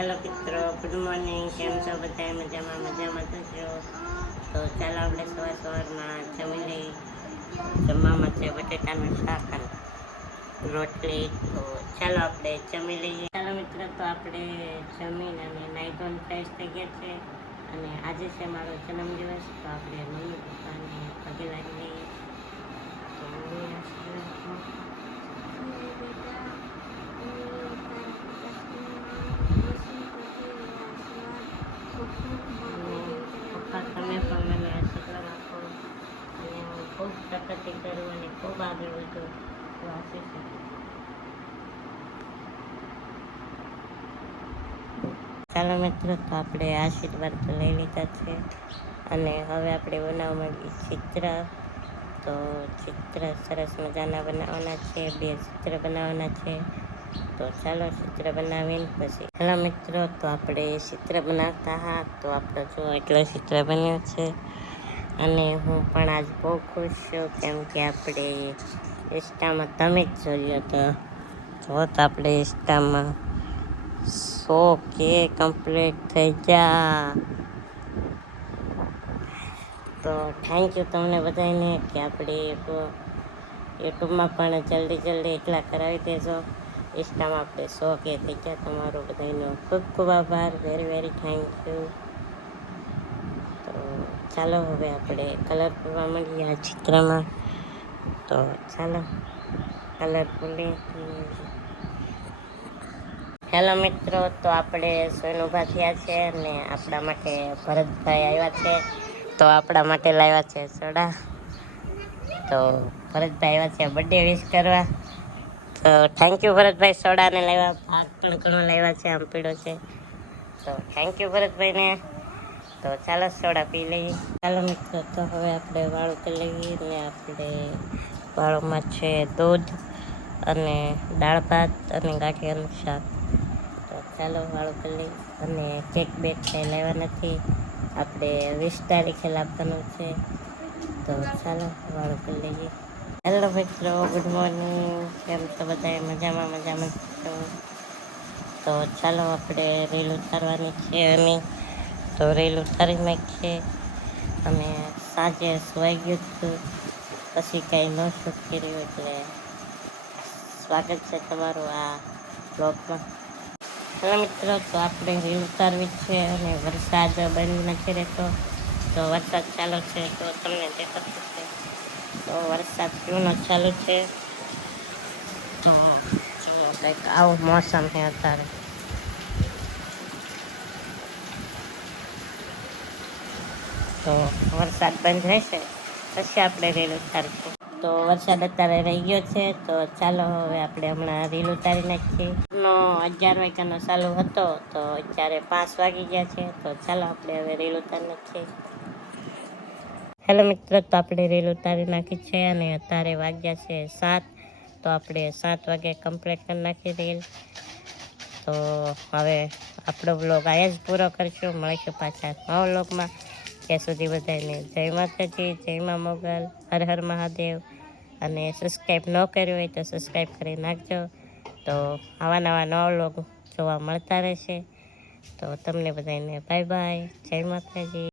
Hello મિત્રો, good morning. કેમ છો બધા? મજામાં થશો. તો ચાલો આપણે સવારમાં જમી લઈએ. જમવામાં છે બટેટાનું શાક અને રોટલી. તો ચાલો આપણે જમી લઈએ. ચાલો મિત્રો, તો આપણે જમીને અને નાઈ ધોઈને ફ્રેશ થઈ ગયા છે. અને આજે છે મારો જન્મદિવસ. તો આપણે મમ્મી પપ્પાને પગે લાગી લઈએ. તો પપ્પા તમે પણ મને આશીર્વાદ આપો અને હું ખૂબ પ્રગતિ કરું અને ખૂબ આગળ વધું તો આશીષ આપો. ચાલો મિત્રો, તો આપણે આશીર્વાદ તો લઈ લીધા છે અને હવે આપણે બનાવવા માંડીએ ચિત્ર. તો ચિત્ર સરસ મજાના બનાવવાના છે. 2 ચિત્ર બનાવવાના છે. તો ચાલો ચિત્ર બનાવીને પછી. હેલો મિત્રો, તો આપણે ચિત્ર બનાવતા હા તો આપણો જો એટલો ચિત્ર બન્યો છે. અને હું પણ આજ બહુ ખુશ છું, કેમ કે આપણે ઇન્સ્ટામાં તમે જ જોયો તો જો તો આપણે ઇન્સ્ટામાં 100K કમ્પ્લીટ થઈ ગયા. તો થેન્ક યુ તમને બધાને કે આપણે યુટ્યુબમાં પણ જલ્દી એટલા કરાવી દેજો. ઇન્સ્ટામાં આપણે 100K થઈ ગયા. તમારો બધાનો ખૂબ ખૂબ આભાર. Very thank you. તો ચાલો હવે આપણે કલર કરવા માંડીએ આ ચિત્રમાં. તો ચાલો કલર પૂરી. હેલો મિત્રો, તો આપણે સોયન ઊભા થયા છે અને આપણા માટે ભરતભાઈ આવ્યા છે. તો આપણા માટે લાવ્યા છે સોડા. તો ભરતભાઈ આવ્યા છે બર્થડે વિશ કરવા. તો થેન્ક યુ ભરતભાઈ, સોડાને લાવ્યા. ભાગ પણ ઘણો લાવ્યા છે, આમ પીળો છે. તો થેન્ક યુ ભરતભાઈને. તો ચાલો સોડા પી લઈએ. ચાલો મિત્રો, તો હવે આપણે વાળું કરી લઈએ. ને આપણે વાળુમાં છે દૂધ અને દાળ ભાત અને ગાંઠિયાનું શાક. તો ચાલો વાળું કરી લઈએ. અને કેક બેક કંઈ લેવા નથી, આપણે 20 તારીખે લાવવાનું છે. તો ચાલો વાળું કરી લઈએ. હેલો મિત્રો, ગુડ મોર્નિંગ. કેમ છો બધા? મજામાં છો. તો ચાલો આપણે રીલ ઉતારવાની છે અને તો રીલ ઉતારી નાખીએ. અને સાંજે સુવાઈ ગયું હતું, પછી કાંઈ ન શૂટ કર્યું, એટલે સ્વાગત છે તમારું આ બ્લોગમાં. હેલો મિત્રો, તો આપણે રીલ ઉતારવી છે અને વરસાદ બંધ નથી રહેતો. તો વરસાદ ચાલુ છે તો તમને દેખાતું છે. તો વરસાદ કેવનો ચાલુ છે. તો જો કંઈક આવું મોસમ છે અત્યારે. તો વરસાદ બંધ રહેશે પછી આપણે રીલ ઉતારીશું. તો વરસાદ અત્યારે રહી ગયો છે. તો ચાલો હવે આપણે હમણાં રીલ ઉતારી નાખીએ. 11 વાગ્યાનો ચાલુ હતો, તો અત્યારે 5 વાગી ગયા છે. તો ચાલો આપણે હવે રીલ ઉતારી નાખીએ. હેલો મિત્રો, તો આપણે રીલ ઉતારી નાખી છે અને અત્યારે વાગ્યા છે 7. તો આપણે 7 વાગે કમ્પ્લીટ કરી નાખી રીલ. તો હવે આપણો વ્લોગ અહીંયા જ પૂરો કરીશું. મળીશું પાછા નવા વ્લોગમાં. ત્યાં સુધી બધાને જય માતાજી, જય મા મોગલ, હર હર મહાદેવ. અને સબસ્ક્રાઈબ ન કર્યું હોય તો સબસ્ક્રાઈબ કરી નાખજો. તો આવા નવા વ્લોગ જોવા મળતા રહેશે. તો તમને બધાને બાય બાય, જય માતાજી.